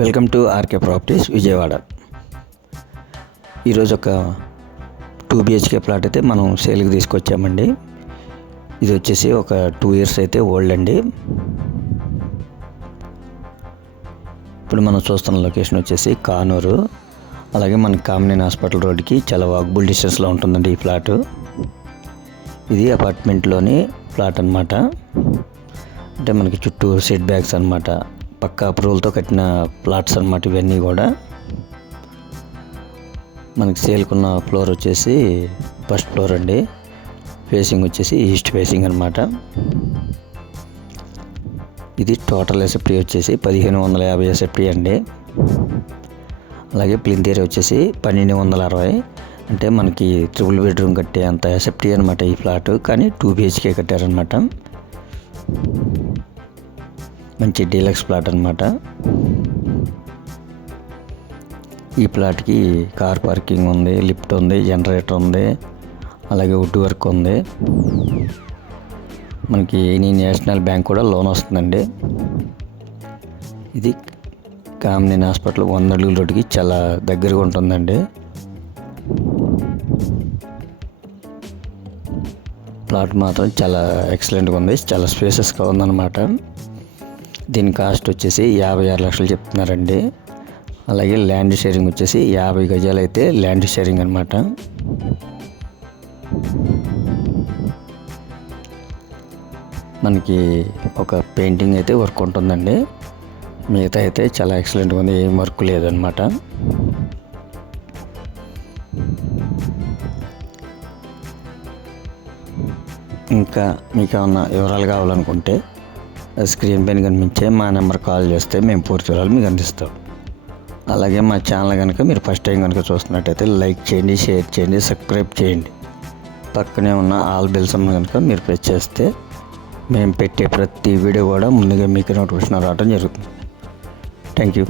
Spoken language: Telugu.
Welcome to RK properties Vijayawada. ఈరోజు ఒక టూ బిహెచ్కే ప్లాట్ అయితే మనం సేల్కి తీసుకొచ్చామండి. ఇది వచ్చేసి ఒక టూ ఇయర్స్ అయితే ఓల్డ్ అండి. ఇప్పుడు మనం చూస్తున్న లొకేషన్ వచ్చేసి కానూరు. అలాగే మన కామినేని హాస్పిటల్ రోడ్కి చాలా వాకబుల్ డిస్టెన్స్లో ఉంటుందండి ఈ ప్లాట్. ఇది అపార్ట్మెంట్లోని ప్లాట్ అనమాట అంటే మనకి చుట్టూ సెట్ బ్యాగ్స్ అనమాట పక్క అప్రూవల్తో కట్టిన ప్లాట్స్ అనమాట ఇవన్నీ కూడా. మనకి సేల్కున్న ఫ్లోర్ వచ్చేసి ఫస్ట్ ఫ్లోర్ అండి. ఫేసింగ్ వచ్చేసి ఈస్ట్ ఫేసింగ్ అనమాట ఇది టోటల్ ఎసెప్టీ వచ్చేసి పదిహేను వందల యాభై ఎసెప్టీ అండి. అలాగే ప్లింత్ ఏరియా వచ్చేసి పన్నెండు వందల అరవై. అంటే మనకి ట్రిపుల్ బెడ్రూమ్ కట్టే అంత ఎసెప్టీ అనమాట ఈ ఫ్లాట్ కానీ టూ బిహెచ్కే కట్టారనమాట మంచి డీలక్స్ ప్లాట్ అనమాట ఈ ప్లాట్కి కార్ పార్కింగ్ ఉంది లిఫ్ట్ ఉంది జనరేటర్ ఉంది అలాగే వుడ్ వర్క్ ఉంది. మనకి ఎనీ నేషనల్ బ్యాంక్ కూడా లోన్ వస్తుందండి. ఇది కామినేని హాస్పిటల్ వంద అడుగుల రోడ్డుకి చాలా దగ్గరగా ఉంటుందండి. ప్లాట్ మాత్రం చాలా ఎక్సలెంట్గా ఉంది చాలా స్పేసెస్గా ఉందన్నమాట. దీని కాస్ట్ వచ్చేసి యాభై ఆరు లక్షలు చెప్తున్నారండి. అలాగే ల్యాండ్ షేరింగ్ వచ్చేసి యాభై గజాలు అయితే ల్యాండ్ షేరింగ్ అనమాట మనకి ఒక పెయింటింగ్ అయితే వర్క్ ఉంటుందండి. మిగతా అయితే చాలా ఎక్సలెంట్గా ఉంది ఏం వర్క్ లేదనమాట ఇంకా మీకు ఏమన్నా వివరాలు కావాలనుకుంటే స్క్రీన్ పైన కనిపించే మా నెంబర్ కాల్ చేస్తే మేము పూర్తి వివరాలు మీకు అందిస్తాం. అలాగే మా ఛానల్ కనుక మీరు ఫస్ట్ టైం కనుక చూస్తున్నట్టయితే లైక్ చేయండి షేర్ చేయండి సబ్స్క్రైబ్ చేయండి. పక్కనే ఉన్న ఆల్ బిల్సమ్ కనుక మీరు ప్రెస్ చేస్తే మేము పెట్టే ప్రతి వీడియో కూడా ముందుగా మీకు నోటిఫికేషన్ రావడం జరుగుతుంది. Thank you